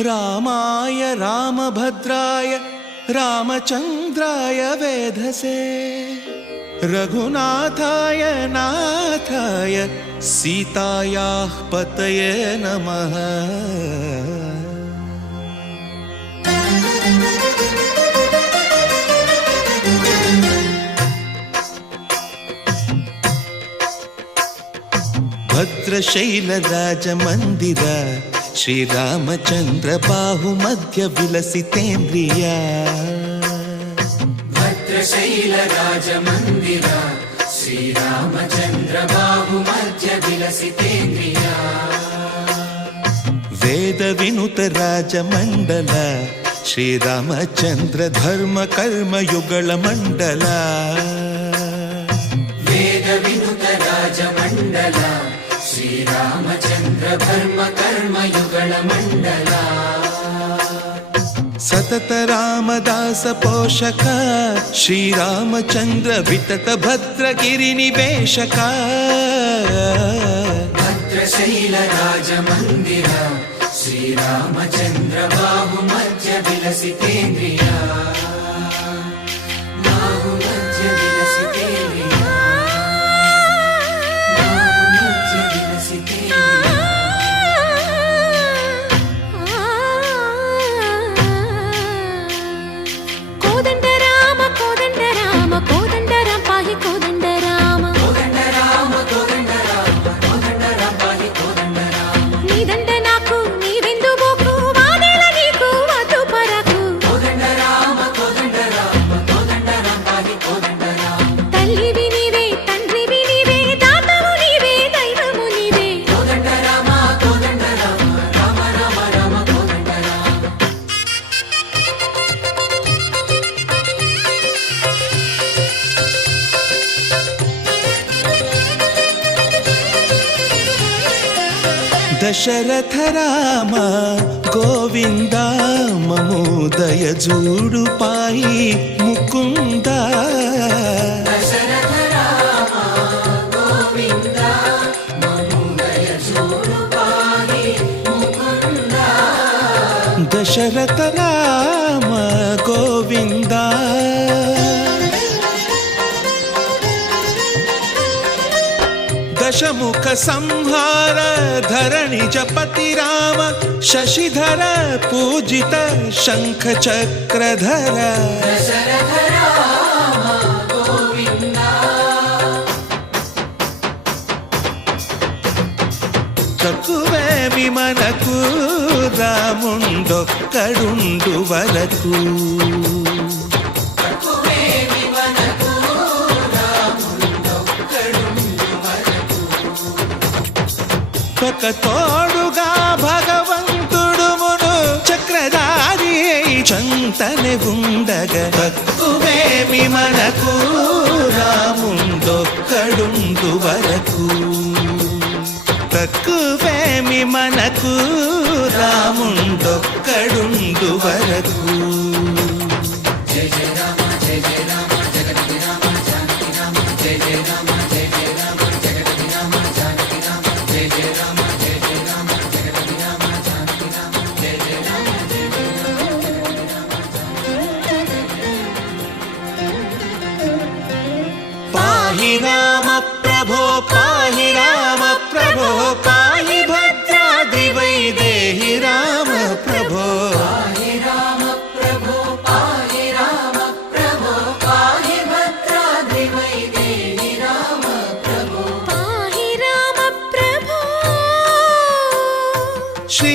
रामाय रामभद्राय रामचन्द्राय वेधसे रघुनाथाय नाथाय सीतायाः पतये नमः। भद्रशैलराजमन्दिर श्रीरामचन्द्र बाहुमध्य विलसितेन्द्रिया। भद्रशैलराजमन्दिर श्रीरामचन्द्र बाहुमध्य विलसितेन्द्रिया। वेदविनुत राजमण्डल श्रीरामचन्द्र धर्म कर्म युगल मण्डल। वेदविनुत राजमण्डल श्रीरामचन्द्र धर्म कर्म युगल मण्डल। सतत रामदास पोषक श्रीरामचन्द्र वितत भद्रगिरिनिवेशक। भद्रशैलराजमन्दिर श्रीरामचन्द्र बाहुमध्य विलसितेन्द्रिया। बाहुमध्य विलसितेन्द्रिया। बाहुमध्य विलसितेन्द्रिया। कोदंड राम कोदंड राम कोदंड राम पाहि कोदंड राम। कोदंड राम कोदंड राम कोदंड राम पाहि कोदंड राम। नी दंड नाकु नी विंदु बोकु वादेला नीकु वधु परकु। कोदंड राम कोदंड राम कोदंड राम पाहि कोदंड राम। तल्लिवि नीवे तंड्रिवि नीवे दातवु नीवे दैवमु नीवे। कोदंड राम कोदंड राम राम राम राम कोदंड राम। दशरथ राम गोविंद ममोदय जूडु पाई मुकुंद। दशरथ राम गोविंद ममोदय जूडु पाहि मुकुंद। दशरथ राम गोविंद दशमुख संहार धरणि जपति राम शशिधर पूजित शंख चक्रधर। दशरथ राम गोविंद। తక్కువేమి మనకు రాముండొక్కడుండు వరకు। తక్కువేమి మనకు రాముండొక్కడుండు వరకు। ఒక తోడుగా భగవంతుడు మును చక్రధారి చంతనే ఉండగా తక్కువేమి మనకు రాముండొక్కడుండు వరకు। తక్కువేమి మనకు రాముండొక్కడుండు వరకు। జయ జయ రామ జయ జయ రామ జగతి రామ జానకి రామ జయ జయ రామ జయ జయ రామ జగతి రామ జానకి రామ జయ జయ రామ జయ జయ రామ జగతి రామ జానకి రామ జయ జయ రామ జయ జయ రామ పాహి రామ ప్రభో పాహి రామ ప్రభో పాహి భద్రాద్రి వైదేహి రామ ప్రభో। పాహి రామ ప్రభో పాహి రామ ప్రభో పాహి భద్రాద్రి వైదేహి రామ ప్రభో। पाहि राम प्रभो। శ్రీ